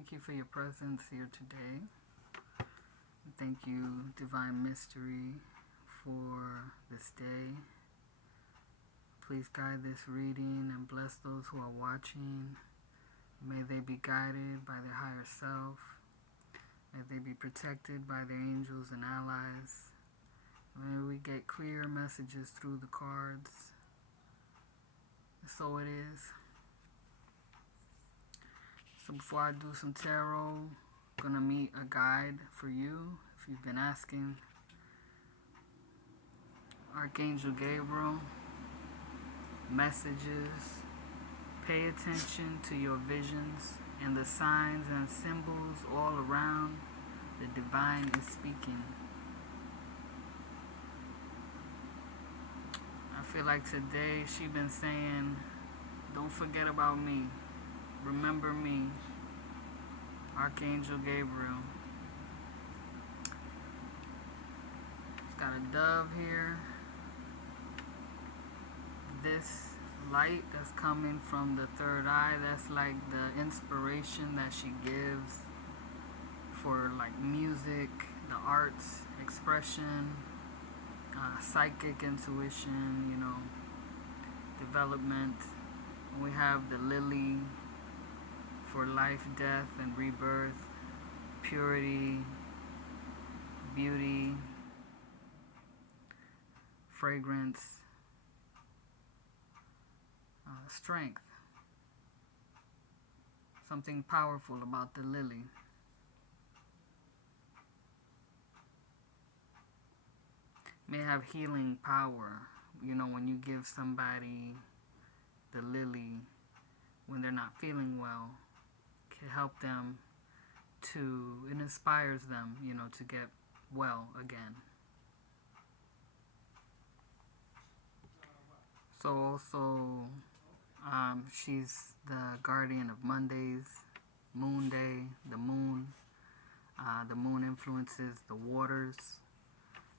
Thank you for your presence here today. Thank you, Divine Mystery, for this day. Please guide this reading and bless those who are watching. May they be guided by their higher self. May they be protected by their angels and allies. May we get clear messages through the cards. So it is. So before I do some tarot, I'm going to meet a guide for you. If you've been asking, Archangel Gabriel, messages. Pay attention to your visions and the signs and symbols all around. The divine is speaking. I feel like today she's been saying, don't forget about me. Remember me. Archangel Gabriel. It's got a dove here. This light that's coming from the third eye, that's like the inspiration that she gives for like music, the arts, expression, psychic intuition, development. We have the lily for life, death, and rebirth, purity, beauty, fragrance, strength. Something powerful about the lily. May have healing power. When you give somebody the lily when they're not feeling well, it can help them it inspires them, to get well again. So also, she's the guardian of Mondays, Moon Day, the moon. The moon influences the waters,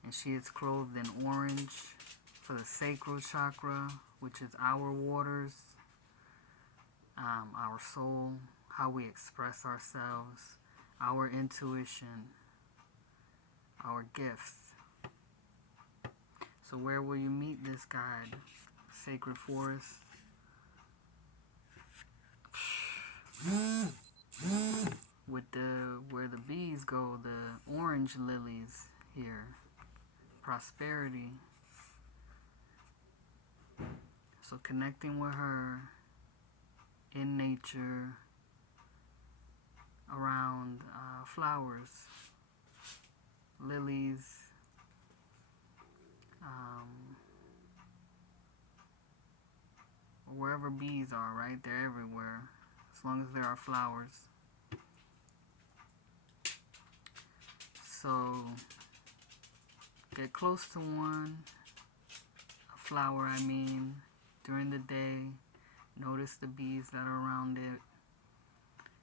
and she is clothed in orange for the sacral chakra, which is our waters, our soul, how we express ourselves, our intuition, our gifts. So where will you meet this guide? Sacred forest. Where the bees go, the orange lilies here. Prosperity. So connecting with her in nature, around flowers, lilies, wherever bees are, right? They're everywhere, as long as there are flowers. So get close to one, a flower I mean, during the day. Notice the bees that are around it.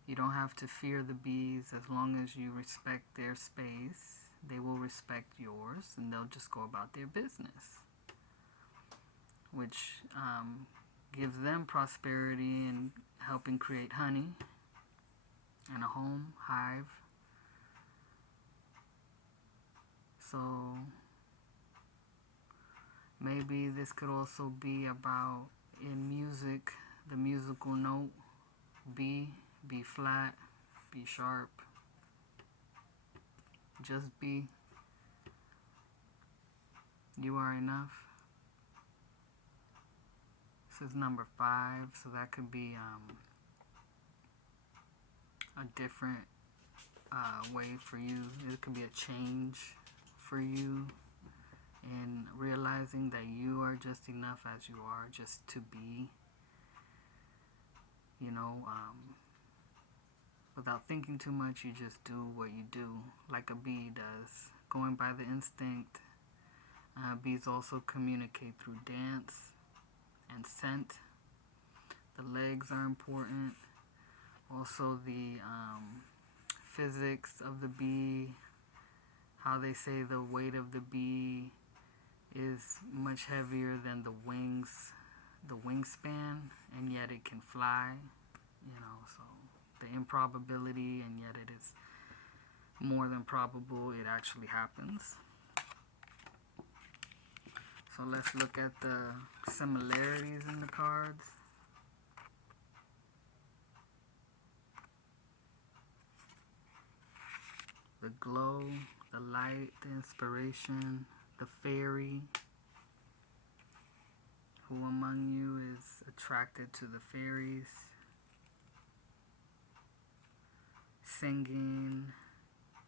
You don't have to fear the bees as long as you respect their space. They will respect yours and they'll just go about their business, which gives them prosperity and helping create honey and a home, hive. So maybe this could also be about, in music, the musical note, B flat, B sharp, just be. You are enough. This is number 5, so that could be a different way for you. It could be a change for you in realizing that you are just enough as you are, just to be, without thinking too much. You just do what you do, like a bee does, going by the instinct. Bees also communicate through dance and scent. The legs are important. Also the physics of the bee, how they say the weight of the bee is much heavier than the wings, the wingspan, and yet it can fly, so they improbability, and yet it is more than probable it actually happens. So let's look at the similarities in the cards. The glow, the light, the inspiration, the fairy. Who among you is attracted to the fairies? Singing,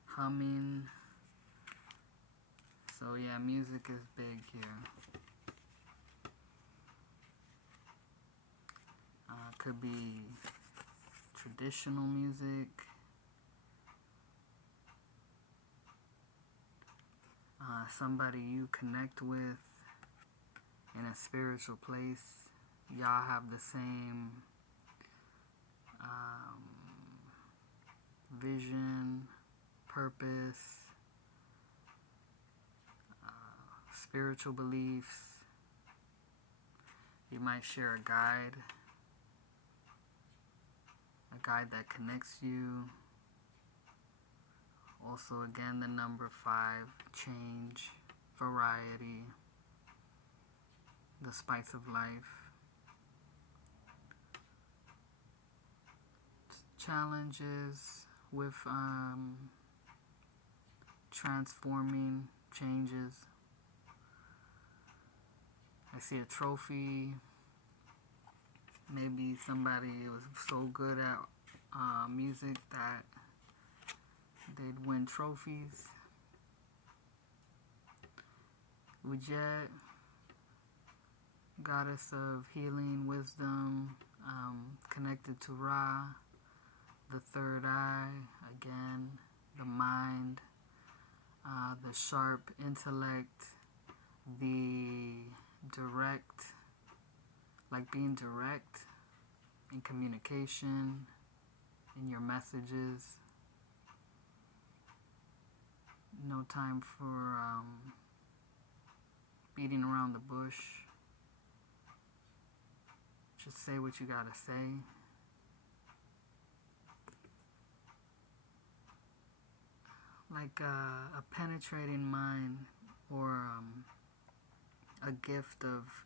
humming. So yeah, music is big here. Could be traditional music. Somebody you connect with in a spiritual place. Y'all have the same vision, purpose, spiritual beliefs. You might share a guide that connects you. Also, again, the number 5, change, variety, the spice of life. Challenges with transforming changes. I see a trophy. Maybe somebody was so good at music that they'd win trophies. Ujet, goddess of healing, wisdom, connected to Ra, the third eye, again, the mind, the sharp intellect, the direct, like being direct in communication, in your messages. No time for beating around the bush. Just say what you gotta say. Like a penetrating mind, or a gift of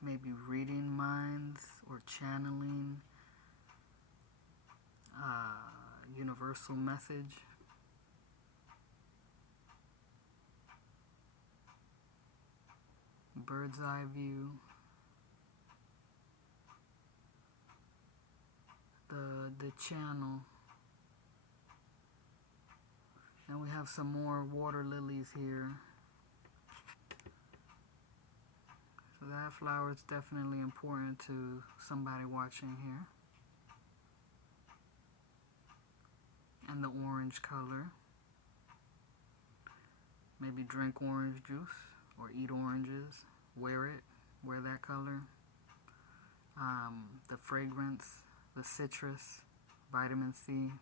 maybe reading minds or channeling universal message. Bird's eye view. The channel. And we have some more water lilies here. So that flower is definitely important to somebody watching here. And the orange color. Maybe drink orange juice or eat oranges. Wear it. Wear that color. The fragrance, the citrus, vitamin C,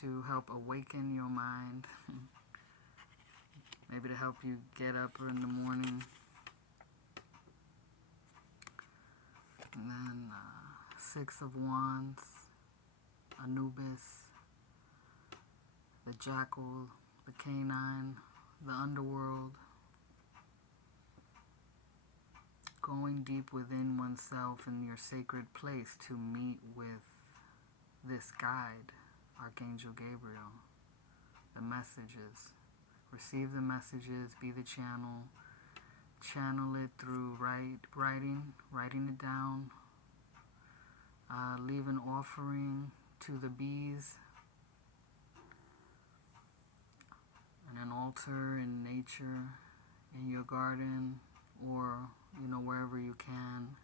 to help awaken your mind. Maybe to help you get up in the morning. And then 6 of Wands, Anubis, the jackal, the canine, the underworld. Going deep within oneself in your sacred place to meet with this guide, Archangel Gabriel. The messages. Receive the messages, be the channel. Channel it through writing it down. Leave an offering to the bees. And an altar in nature, in your garden, or wherever you can.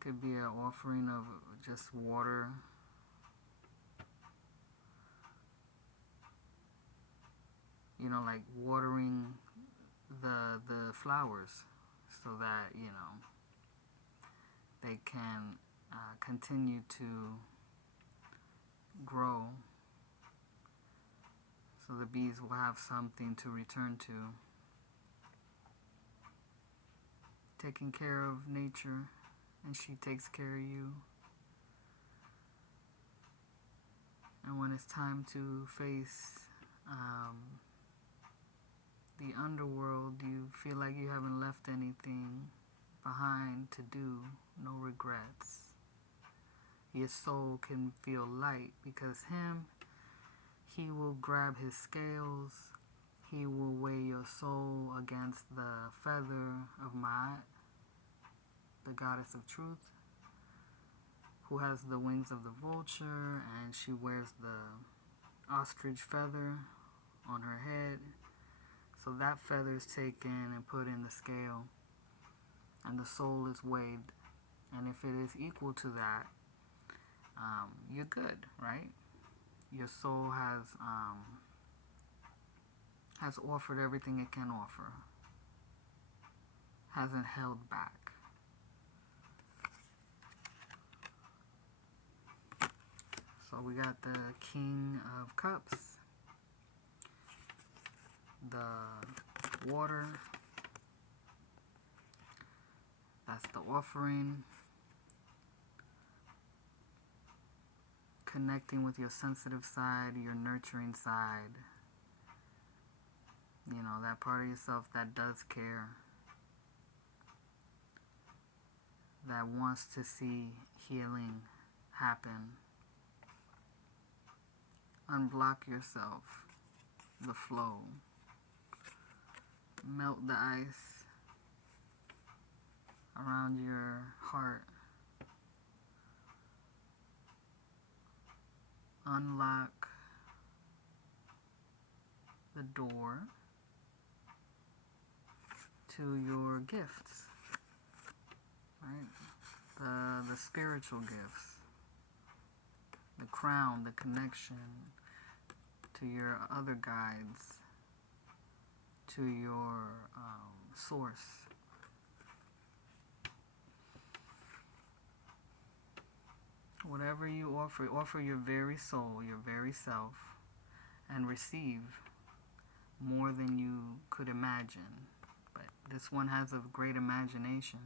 Could be an offering of just water. Like watering the flowers so that, they can continue to grow. So the bees will have something to return to. Taking care of nature, and she takes care of you. And when it's time to face the underworld, you feel like you haven't left anything behind to do, no regrets. Your soul can feel light because he will grab his scales, he will weigh your soul against the feather of Ma'at, the goddess of truth, who has the wings of the vulture, and she wears the ostrich feather on her head. So that feather is taken and put in the scale, and the soul is weighed. And if it is equal to that, you're good, right? Your soul has offered everything it can offer, hasn't held back. So we got the King of Cups, the water, that's the offering, connecting with your sensitive side, your nurturing side, you know, that part of yourself that does care, that wants to see healing happen. Unblock yourself, the flow. Melt the ice around your heart. Unlock the door to your gifts, right? The spiritual gifts, the crown, the connection to your other guides, to your source. Whatever you offer your very soul, your very self, and receive more than you could imagine. But this one has a great imagination.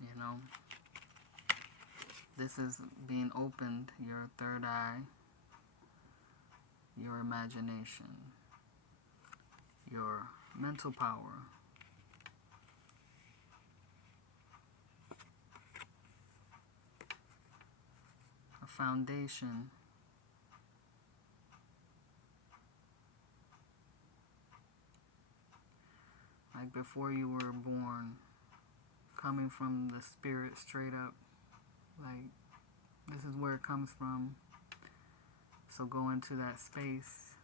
You know, this is being opened, your third eye, your imagination, your mental power. A foundation. Like before you were born, coming from the spirit straight up. Like, this is where it comes from. So go into that space.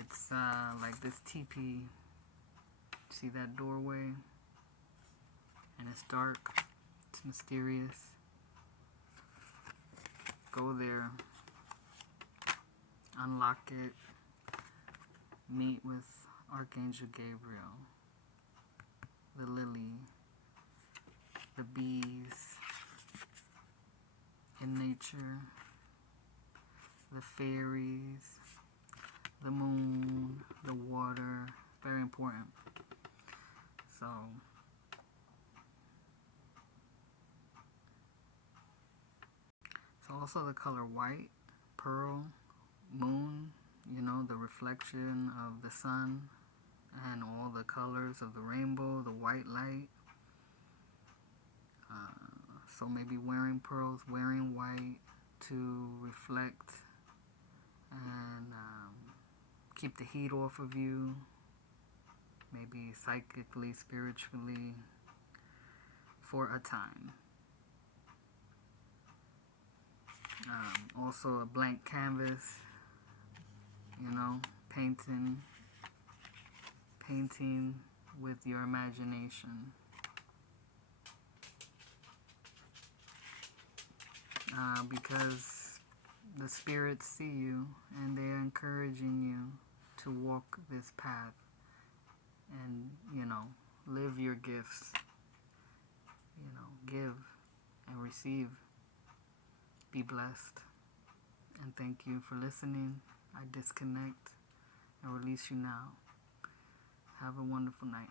It's like this teepee. See that doorway? And it's dark. It's mysterious. Go there. Unlock it. Meet with Archangel Gabriel. The lily. The bees. In nature. The fairies. The moon. The water. Very important. So also the color white, pearl, moon, you know, the reflection of the sun and all the colors of the rainbow, the white light. So maybe wearing pearls, wearing white to reflect and keep the heat off of you, maybe psychically, spiritually, for a time. Also a blank canvas, you know, painting with your imagination. Because the spirits see you and they're encouraging you to walk this path and, you know, live your gifts, you know, give and receive. Be blessed. And thank you for listening. I disconnect and release you now. Have a wonderful night.